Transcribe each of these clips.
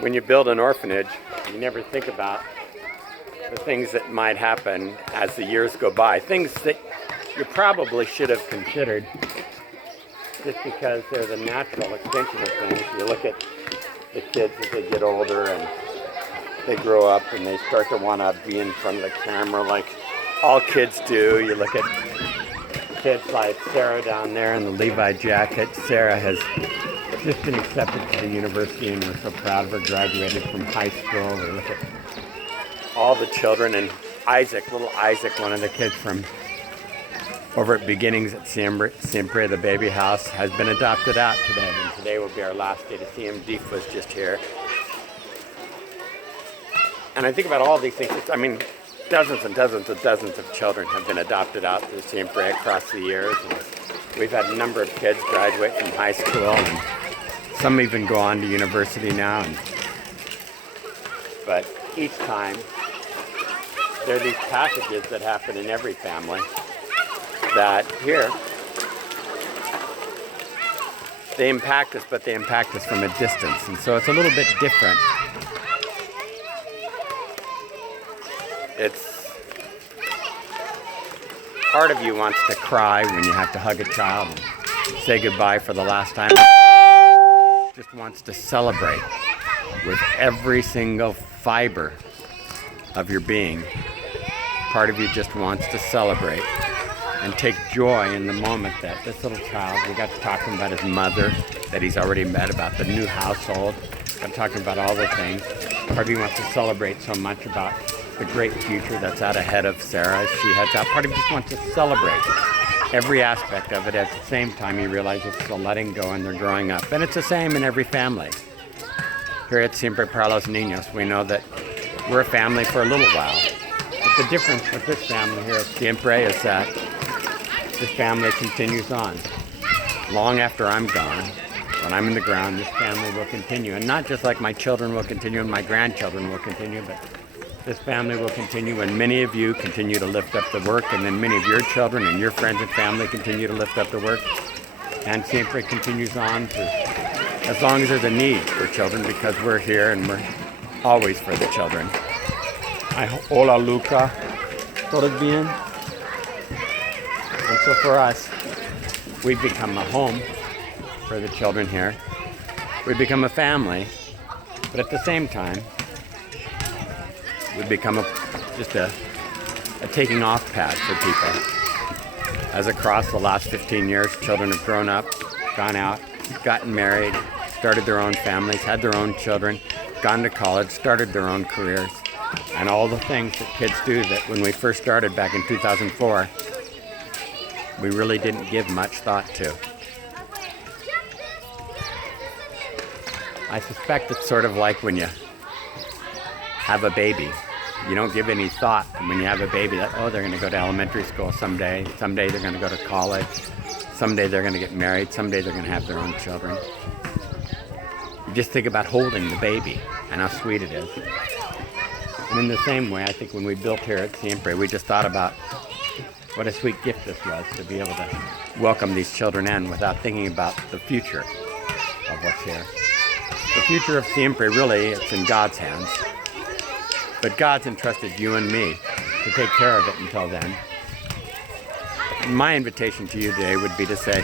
When you build an orphanage, you never think about the things that might happen as the years go by. Things that you probably should have considered just because they're the natural extension of things. You look at the kids as they get older and they grow up and they start to want to be in front of the camera like all kids do. You look at kids like Sarah down there in the Levi jacket. Sarah has just been accepted to the university and we're so proud of her, graduated from high school. We look at all the children, and Isaac, little Isaac, one of the kids from over at Beginnings at Siempre, the baby house, has been adopted out today, and today will be our last day to see him. Deef was just here. And I think about all these things. Dozens and dozens and dozens of children have been adopted out to Siempre across the years. And we've had a number of kids graduate from high school, and some even go on to university now. But each time, there are these passages that happen in every family that here, they impact us, but they impact us from a distance. And so it's a little bit different. It's part of you wants to cry when you have to hug a child and say goodbye for the last time. Just wants to celebrate with every single fiber of your being. Part of you just wants to celebrate and take joy in the moment that this little child, we got to talking about his mother that he's already met, about the new household. I'm talking about all the things. Part of you wants to celebrate so much about the great future that's out ahead of Sarah as she heads out. Part of you just wants to celebrate every aspect of it. At the same time, you realize it's the letting go and they're growing up. And it's the same in every family. Here at Siempre para los Niños, we know that we're a family for a little while. But the difference with this family here at Siempre is that this family continues on. Long after I'm gone, when I'm in the ground, this family will continue. And not just like my children will continue and my grandchildren will continue, but this family will continue, and many of you continue to lift up the work, and then many of your children and your friends and family continue to lift up the work. And Siempre continues on for as long as there's a need for children, because we're here and we're always for the children. Hola, Luca. ¿Todo bien? And so for us, we've become a home for the children here. We've become a family, but at the same time, we've become just a taking off pad for people. As across the last 15 years, children have grown up, gone out, gotten married, started their own families, had their own children, gone to college, started their own careers, and all the things that kids do that when we first started back in 2004, we really didn't give much thought to. I suspect it's sort of like when you have a baby. You don't give any thought when you have a baby that, oh, they're going to go to elementary school someday they're going to go to college, someday they're going to get married, someday they're going to have their own children. You just think about holding the baby and how sweet it is. And in the same way, I think when we built here at Siempre, we just thought about what a sweet gift this was to be able to welcome these children in without thinking about the future of what's here. The future of Siempre, really, it's in God's hands. But God's entrusted you and me to take care of it until then. And my invitation to you today would be to say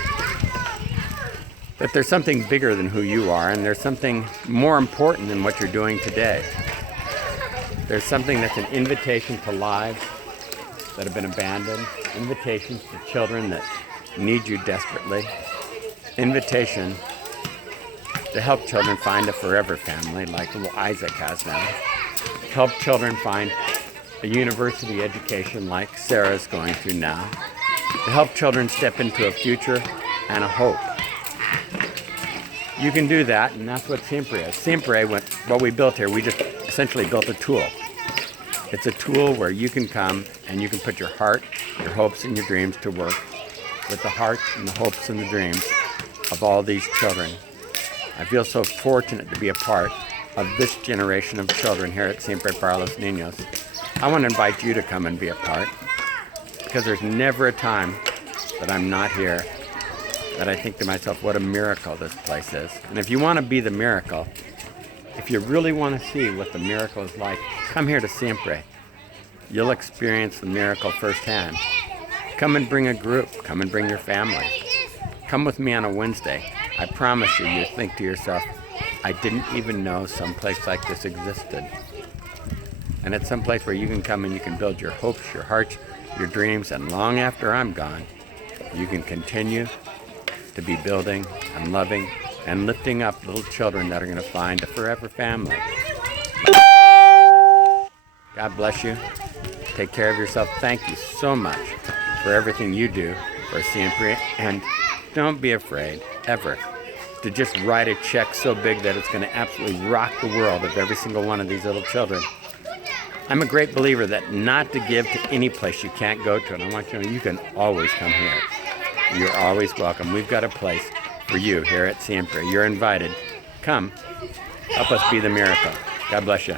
that there's something bigger than who you are, and there's something more important than what you're doing today. There's something that's an invitation to lives that have been abandoned, invitations to children that need you desperately, invitation to help children find a forever family like little Isaac has now. Help children find a university education like Sarah's going through now. To help children step into a future and a hope. You can do that, and that's what Siempre is. Siempre, what we built here, we just essentially built a tool. It's a tool where you can come and you can put your heart, your hopes, and your dreams to work with the hearts and the hopes and the dreams of all these children. I feel so fortunate to be a part of this generation of children here at Siempre para los Niños. I want to invite you to come and be a part, because there's never a time that I'm not here that I think to myself, what a miracle this place is. And if you want to be the miracle, if you really want to see what the miracle is like, come here to Siempre. You'll experience the miracle firsthand. Come and bring a group. Come and bring your family. Come with me on a Wednesday. I promise you, you'll think to yourself, I didn't even know some place like this existed. And it's some place where you can come and you can build your hopes, your hearts, your dreams, and long after I'm gone, you can continue to be building and loving and lifting up little children that are going to find a forever family. God bless you. Take care of yourself. Thank you so much for everything you do for Siempre. And don't be afraid, ever, to just write a check so big that it's going to absolutely rock the world of every single one of these little children. I'm a great believer that not to give to any place you can't go to. And I want you to know you can always come here. You're always welcome. We've got a place for you here at Siempre. You're invited. Come. Help us be the miracle. God bless you.